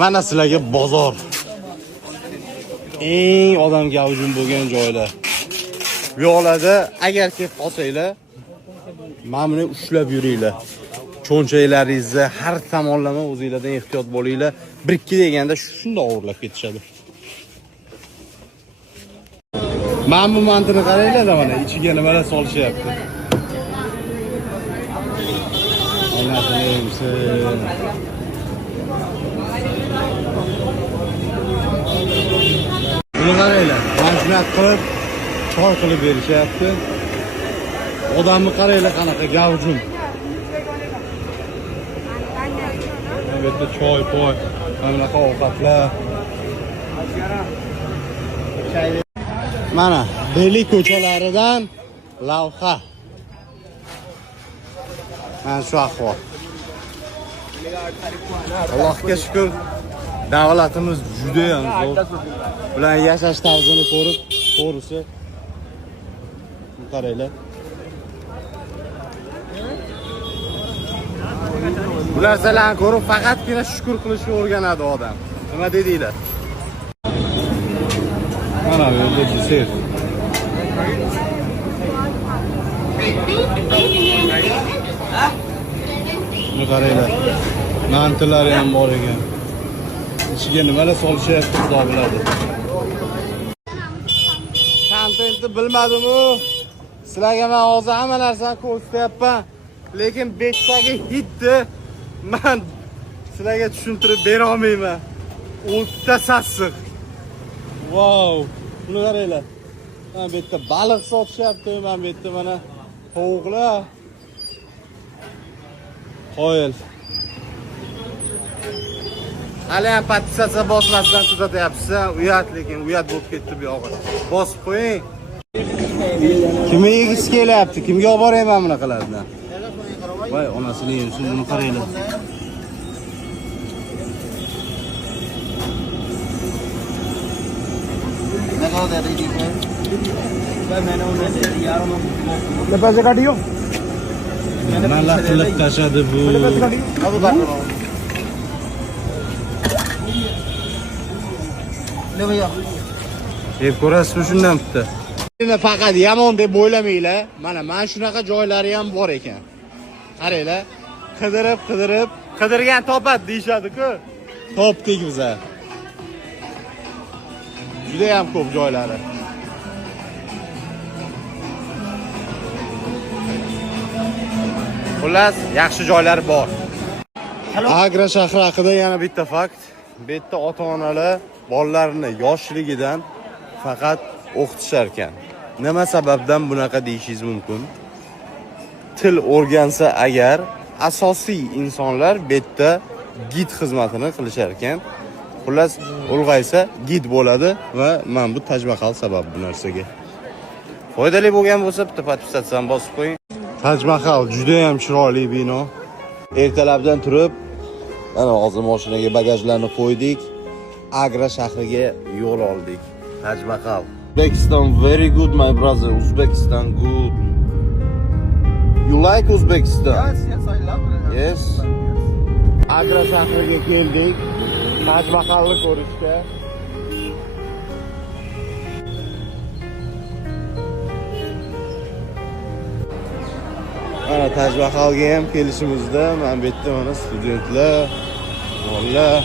Mana sizlarga bozor. Eng odamga hujum bo'lgan joylar. Bu yo'lda agar kelib qolsanglar, mana buni ushlab yuringlar. Cho'nchaklaringizni har tomonlama o'zingizlardan ehtiyot bo'linglar. 1-2 deganda shunday o'g'irlab ketishadi. Mana bu mantini qaranglar, mana ichiga nimalar solishyapti. Buni qaranglar, manchilat qilib, choy qilib berishyapti. Odamni qaranglar qanaqa gavjum. Bu yerda choy, poy, mana ovqatlar. Mana Beli ko'chalaridan lavha. Mana shu ahvol. Allohga shukr, davlatimiz juda ham zo'r. Bular yashash tarzini ko'rib, to'g'risi qaranglar. Bu narsalarni ko'rib faqatgina shukr qilishni o'rganadi odam. Nima dedinglar? Mana bu yerda desert. Buni qaranglar. Mantilari ham bor ekan. İçiga nimalar solishyapti, xudo biladi. Kontentni bilmadim-u. Sizlarga men hozir hamma narsani ko'rsatyapman, lekin betdagi hitni men sizlarga tushuntirib bera olmayman. O'ta sassiq. Wow, buni qaranglar. Mana bu yerda baliq sotishyapti, mana bu yerda mana tovuqlar. Qo'yil. Hali ham podpisatsiya bosmasdan kuzatyapsiz. Uyat, lekin uyat bo'lib ketdi bu yog'i. Bosib qo'ying. Kimga yegisi kelyapti? Kimga olib borayman bunaqalardan? Voy, onasining yursin, buni qaranglar. Lepas kaටිyo. Nimalar qilib tashadi bu? Deb ko'rasizmi shundan bitta. Meni faqat yomon deb o'ylamanglar. Mana shunaqa joylari ham bor ekan. Qaranglar, qidirgan topadi deyshadi-ku. Topdik biz. Juda ham ko'p joylari. Xullas, yaxshi joylari bor. Agra shahri haqida yana bitta fakt. Bu yerda ota-onalar bolalarini yoshligidan faqat o'qitishar ekan. Nima sababdan bunaqa deyishingiz mumkin? Til o'rgansa agar asosiy insonlar bu yerda gid xizmatini qilishar ekan. Xullas, ulg'aysa gid bo'ladi va men bu tajmahal sabab bu narsaga. Foydali bo'lgan bo'lsa, bitta podpisatsiyani bosib qo'ying. Tajmahal juda ham chiroyli bino. Ertalabdan turib, mana hozir mashinaga bagajlarni qo'ydik. Agra shahriga yo'l oldik. Tajmahal. Uzbekistan very good my brother. Uzbekistan good. You like Uzbekistan? Yes, I love it. Yes. Agra shahriga keldik. Tajmahalni ko'rishga. Mana Tajmahalga ham kelishimizda men bu yerda mana studentlar, bolalar,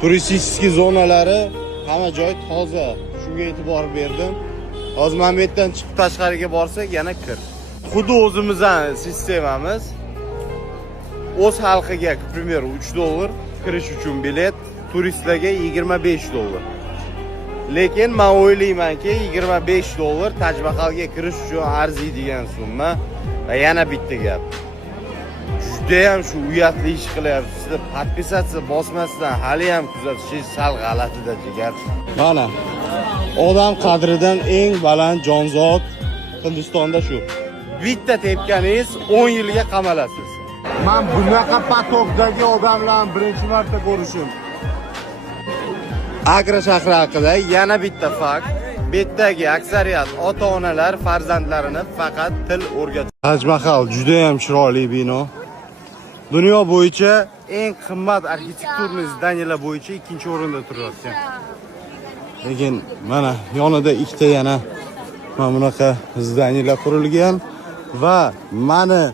turistik zonalari hamma joy toza. Shunga e'tibor berdim. Hozir men bu yerdan chiqib tashqariga borsak yana kir. Xuddi o'zimizning sistemamiz. O'z xalqiga, к примеру, $3 kirish uchun bilet, turistlarga $25. Lekin men o'ylaymanki, $25 Tajmahalga kirish uchun arziydigan summa. Va yana bitta gap. Juda ham shu uyatli ish qilyapsiz. Podpisatsiya bosmasdan hali ham kuzatishingiz sal g'alatida jigar. Mana odam qadridan eng baland jonzot Hindistonda shu. Bitta tepganingiz 10 yilga qamalasiz. Men bunaqa patokdagi odamlarni birinchi marta ko'rishim. Agra shahri haqida yana bitta fakt. Betdagi aksariyat ota-onalar farzandlarini faqat til o'rgatadi. Tajmahal juda ham chiroyli bino. Dunyo bo'yicha eng qimmat arxitekturniy zdaniyalar bo'yicha 2-o'rinda turayotgan. Lekin mana yonida ikkita yana mana bunaqa zdaniyalar qurilgan va meni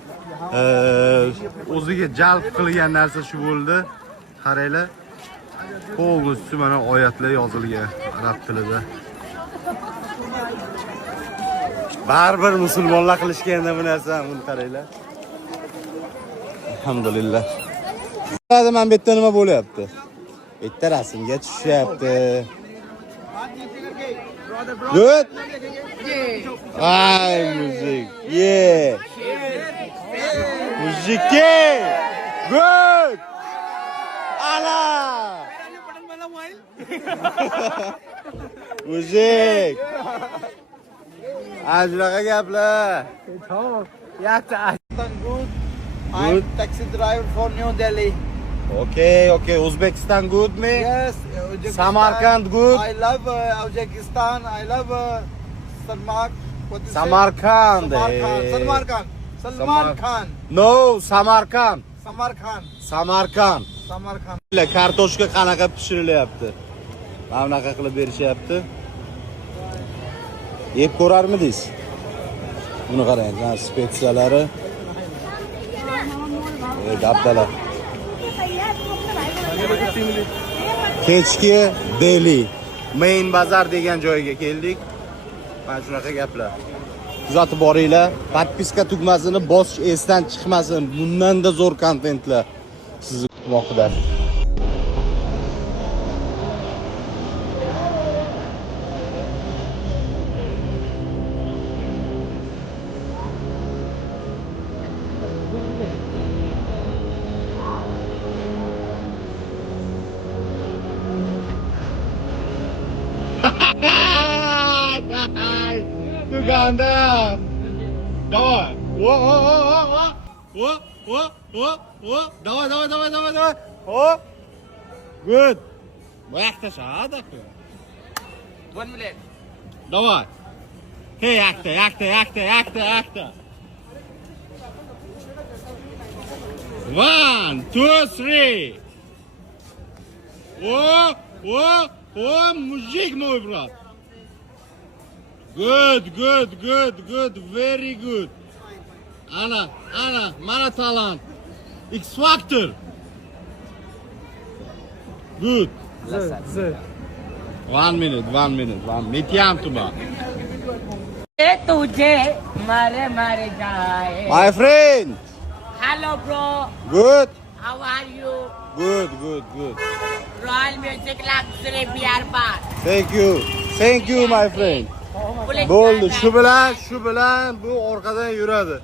o'ziga jalb qilgan narsa shu bo'ldi. Qaranglar. Polностью mana oyatlar yozilgan arab tilida. Baribir musulmonlar qilishganda bu narsa, buni qaranglar. Alhamdulillah. Hozir men bu yerda nima bo'lyapti? Bitta rasmga tushyapti. Good. Ay, muzik. Yeah. Muziki. Good. Ala. Muzik. Ajraqa gaplar. Tamam. Yakta. Good. I'm taxi driver for New Delhi. Okay. Uzbekistan good me? Yes. Uzbekistan. Samarkand good? I love Uzbekistan. I love Salman. What is Samarkand. Salman Khan. No, Samarkand. Samarkand. Kartoshka qanaqa pishirilyapti? Mana bunaqa qilib berishyapti. Yeb ko'rarmidingiz? Buni qarang, mana spetsiyalari. Dabdalar. Kechki Delhi Main Bazar degan joyga keldik. Mana shunaqa gaplar. Kuzatib boringlar. Podpiska tugmasini bosish esdan chiqmasin. Bundan-da zo'r kontentlar sizni kutmoqda. Uganda. Давай. О. Давай. О. Good. Бахта шада. 1 minute. Давай. Hey, actor. 1, 2, 3. О, мужик мой брат. Good, very good. Ana, mana talent. X Factor. Good. 1 minute. Metyam tuma. तुझे मारे जाए. My friend. Hello bro, Good. how are you? Good. Royal Music Luxury Beer Bar. Thank you my friend. Bo'ldi, shu bilan bu orqadan yuradi.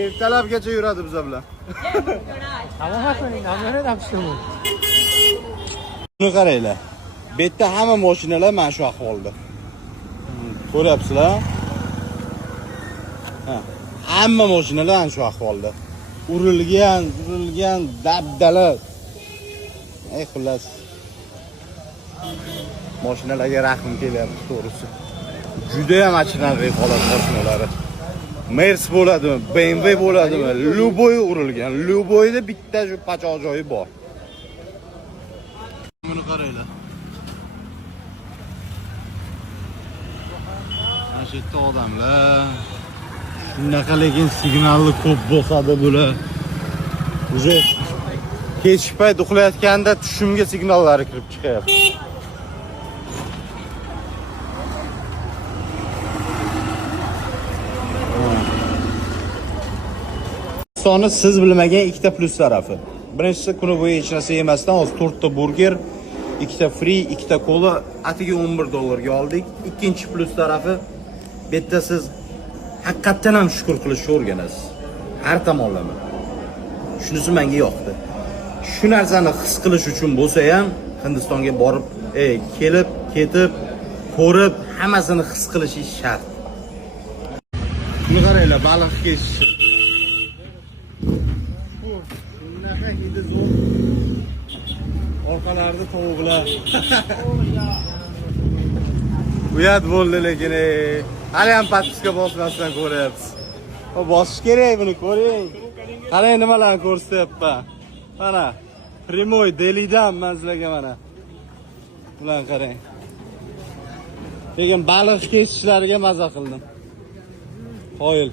Ertalabgacha yuradi biz bilan. Buni qaranglar. Bu yerda hamma mashinalar mana shu ahvolda. Ko'ryapsizlar? Ha, hamma mashinalar mana shu ahvolda. Urilgan dabdala. Xullas. Mashinalarga rahim kelyapti, to'g'risi. Juda ham achinarli holat mashinalari. Mercedes bo'ladimi, BMW bo'ladimi, Luboy urilgan. Luboyda bitta shu pachoq joyi bor. Buni qaranglar. Mana shu yerda odamlar shunaqa lekin signalni ko'p bosadi bular. Uje kechki payt uxlayotganda tushimga signallari kirib chiqyapti. Soni siz bilmagan ikkita plus tarafi. Birinchisi kuni bo'yi hech narsa yemasdan hozir 4 ta burger, 2 ta free, 2 ta kola, atiga $11 oldik. Ikkinchi plus tarafi, bu yerda siz haqiqatan ham shukr qilishni o'rganasiz. Har tomonlama. Shunisi menga yoqdi. Shu narsani his qilish uchun bo'lsa ham Hindistonga borib, kelib, ketib, ko'rib, hammasini his qilishingiz shart. Buni qaranglar, baliq keshish. Shunaqa hidi zo'r. Orqalarda tovuqlar. Uyat bo'ldi lekin hali ham podpiska bosmasdan ko'ryapsiz. Bosish kerak buni, ko'ring. Qarang nimalarni ko'rsatyapman. Mana Primoy Delidan men sizlarga mana. Bularni qarang. Lekin baliq kesishlariga maza qildim. Qoyil.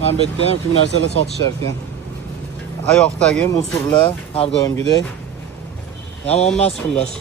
Men bu yerda ham kim narsalar sotishar ekan. Oyoqdagi musorlar har doimgidek. Yomon emas xullas.